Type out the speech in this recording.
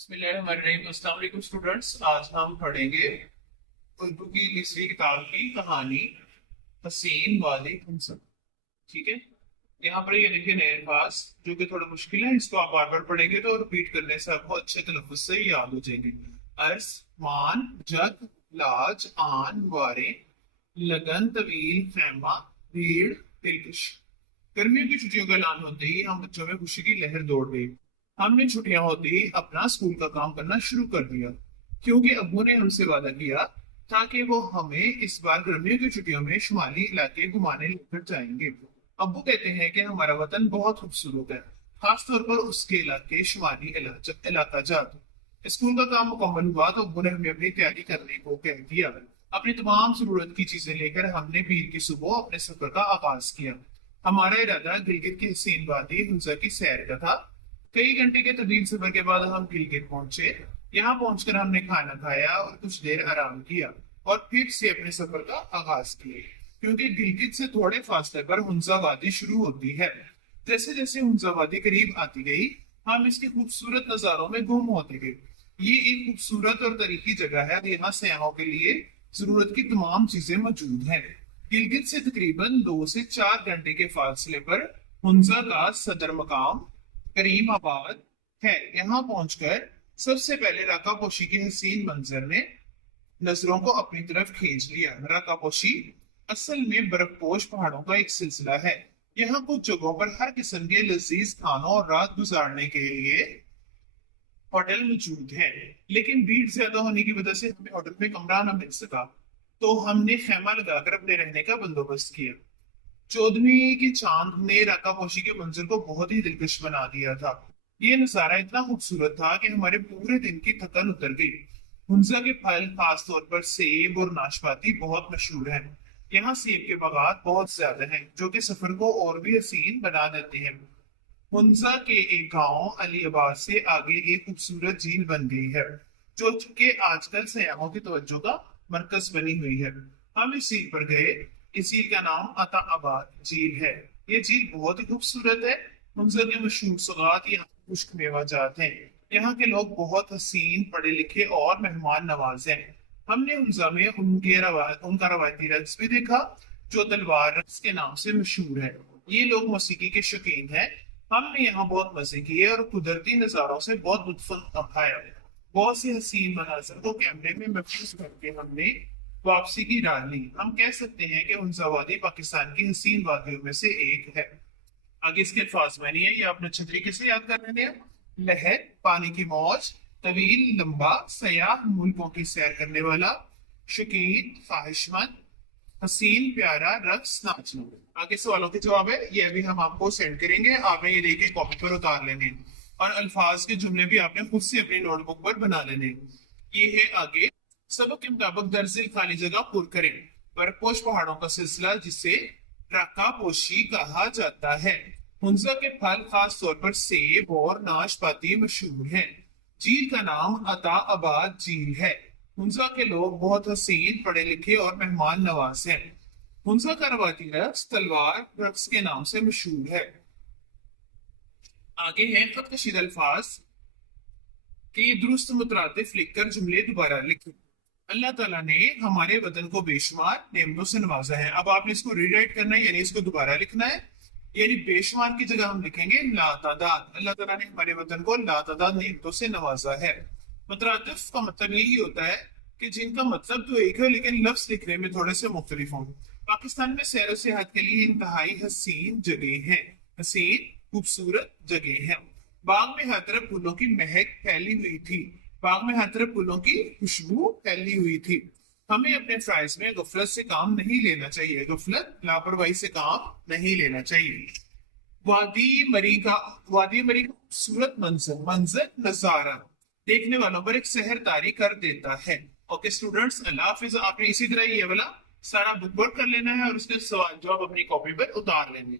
بسم اللہ الرحمن الرحیم۔ السلام علیکم اسٹوڈنٹس، آج ہم پڑھیں گے اردو کی تیسری کتاب کی کہانی حسین وادی ہمسفر۔ ٹھیک ہے، یہاں پر یہ لکھے نئے الفاظ جو کہ تھوڑا مشکل ہے، اس کو آپ بار بار پڑھیں گے تو ریپیٹ کرنے سے آپ کو اچھے تلفظ سے یاد ہو جائیں گے۔ عرض، مان، جگ، لاج، آن، وارے، لگن، طویل، خیمہ، بھیڑ، دلکش۔ گرمیوں کی چھٹیوں کا اعلان ہوتے ہی ہم بچوں میں خوشی کی لہر دوڑ گئی۔ ہم نے چھٹیاں ہوتے ہی اپنا اسکول کا کام کرنا شروع کر دیا، کیونکہ ابو نے ہم سے وعدہ کیا تھا کہ وہ ہمیں اس بار گرمیوں کی چھٹیوں میں شمالی علاقے گھمانے لے کر جائیں گے۔ ابو کہتے ہیں کہ ہمارا وطن بہت خوبصورت ہے، خاص طور پر اس کے علاقے شمالی علاقہ جات۔ اسکول کا کام مکمل ہوا تو ابو نے ہمیں اپنی تیاری کرنے کو کہہ دیا۔ اپنی تمام ضرورت کی چیزیں لے کر ہم نے پیر کی صبح اپنے سفر کا آغاز کیا۔ ہمارا ارادہ گلگت کی حسین وادی ہنزا کی سیر کا تھا۔ کئی گھنٹے کے طویل سفر کے بعد ہم گلگت پہنچے۔ یہاں پہنچ کر ہم نے کھانا کھایا اور کچھ دیر آرام کیا اور پھر سے اپنے سفر کا آغاز کیا، کیونکہ گلگت سے تھوڑے فاصلے پر ہنزا وادی شروع ہوتی ہے۔ جیسے جیسے ہنزا وادی قریب آتی گئی ہم اس کے خوبصورت نظاروں میں گم ہوتے گئے۔ یہ ایک خوبصورت اور تاریخی جگہ ہے، یہاں سیاحوں کے لیے ضرورت کی تمام چیزیں موجود ہیں۔ گلگت سے تقریباً 2 سے 4 گھنٹے کے فاصلے پر ہنزا کا صدر مقام کریم آباد ہے۔ یہاں پہنچ کر سب سے پہلے راکا پوشی کے حسین منظر نے نظروں کو اپنی طرف کھینچ لیا۔ راکا پوشی اصل میں برف پوش پہاڑوں کا ایک سلسلہ ہے۔ یہاں کچھ جگہوں پر ہر قسم کے لذیذ کھانوں اور رات گزارنے کے لیے ہوٹل موجود ہے، لیکن بھیڑ زیادہ ہونے کی وجہ سے ہمیں ہوٹل میں کمرہ نہ مل سکا، تو ہم نے خیمہ لگا کر اپنے رہنے کا بندوبست کیا۔ چودھویں کی چاند نے راکا پوشی کے منظر کو بہت ہی دلکش بنا دیا تھا۔ یہ نظارہ اتنا خوبصورت تھا کہ ہمارے پورے دن کی تھکن اتر گئی۔ ہنزا کے پھل، خاص طور پر سیب اور ناشپاتی، بہت مشہور ہیں۔ یہاں سیب کے باغات بہت زیادہ ہیں جو کہ سفر کو اور بھی حسین بنا دیتے ہیں۔ ہنزا کے ایک گاؤں علی آباد سے آگے ایک خوبصورت جھیل بن گئی ہے، جو کہ آج کل سیاحوں کی توجہ کا مرکز بنی ہوئی ہے۔ ہم اس جھیل پر گئے۔ اس جھیل کا نام عطا آباد جھیل ہے۔ یہ جھیل بہت ہی خوبصورت ہے۔ ہنزا کے مشہور سوغات یہاں خشک میوہ جات ہیں۔ یہاں کے لوگ بہت حسین، پڑھے لکھے اور مہمان نواز ہیں۔ ہم نے ہنزا میں ان کا روایتی رقص بھی دیکھا جو تلوار رقص کے نام سے مشہور ہے۔ یہ لوگ موسیقی کے شوقین ہیں۔ ہم نے یہاں بہت مزے کیے اور قدرتی نظاروں سے بہت لطف اٹھایا۔ بہت سی حسین مناظر کو کیمرے میں محفوظ کر کے ہم نے واپسی کی راہ لی۔ ہم کہہ سکتے ہیں کہ ہنزا وادی پاکستان کی حسین وادیوں میں سے ایک ہے۔ آگے اس کے الفاظ میں نہیں ہے، یہ آپ نے اچھے طریقے سے یاد کر لینے ہیں۔ لہر، پانی کی موج، طویل، لمبا، سیاح، ملکوں کی سیر کرنے والا، شوقین، خواہش مند، حسین، پیارا، رقص، ناچنا۔ آگے سوالوں کے جواب ہے، یہ ابھی ہم آپ کو سینڈ کریں گے، آپ نے یہ لے کے کاپی پر اتار لینے اور الفاظ کے جملے بھی آپ نے خود سے اپنی نوٹ بک پر بنا لینے۔ یہ ہے آگے، سبق کے مطابق درج ذیل خالی جگہ پر کریں۔ برف پوش پہاڑوں کا سلسلہ جسے راکا پوشی کہا جاتا ہے۔ ہنزا کے پھل، خاص طور پر سیب اور ناشپاتی، مشہور ہیں۔ جھیل کا نام عطا آباد جھیل ہے۔ ہنزا کے لوگ بہت حسین، پڑھے لکھے اور مہمان نواز ہیں۔ ہنزا کا روایتی رقص تلوار رقص کے نام سے مشہور ہے۔ آگے ہیں خط کشیدہ الفاظ کے درست مترادف لکھ کر جملے دوبارہ لکھیں۔ اللہ تعالیٰ نے ہمارے وطن کو بے شمار نعمتوں سے نوازا ہے۔ اب آپ نے اس کو ری رائٹ کرنا ہے، یعنی اس کو دوبارہ لکھنا ہے، یعنی بے شمار کی جگہ ہم لکھیں گے لا تعداد۔ اللہ تعالیٰ نے ہمارے وطن کو لا تعداد نعمتوں سے نوازا ہے۔ مترادف کا مطلب یہی ہوتا ہے کہ جن کا مطلب تو ایک ہے لیکن لفظ لکھنے میں تھوڑے سے مختلف ہوں۔ پاکستان میں سیر و سیاحت کے لیے انتہائی حسین جگہ ہیں، حسین خوبصورت جگہ ہیں۔ باغ میں ہر طرف پھولوں کی مہک پھیلی ہوئی تھی، باغ میں ہر طرف پھولوں کی خوشبو پھیلی ہوئی تھی۔ ہمیں اپنے فرائض میں غفلت سے کام نہیں لینا چاہیے، غفلت، لاپرواہی سے کام نہیں لینا چاہیے۔ وادی مری کا خوبصورت منظر نظارہ دیکھنے والوں پر ایک سحر طاری کر دیتا ہے۔ اوکے اسٹوڈنٹس، اللہ حافظ۔ آپ نے اسی طرح یہ والا سارا بک ورک کر لینا ہے اور اس کے سوال جواب اپنی کاپی پر اتار لینے۔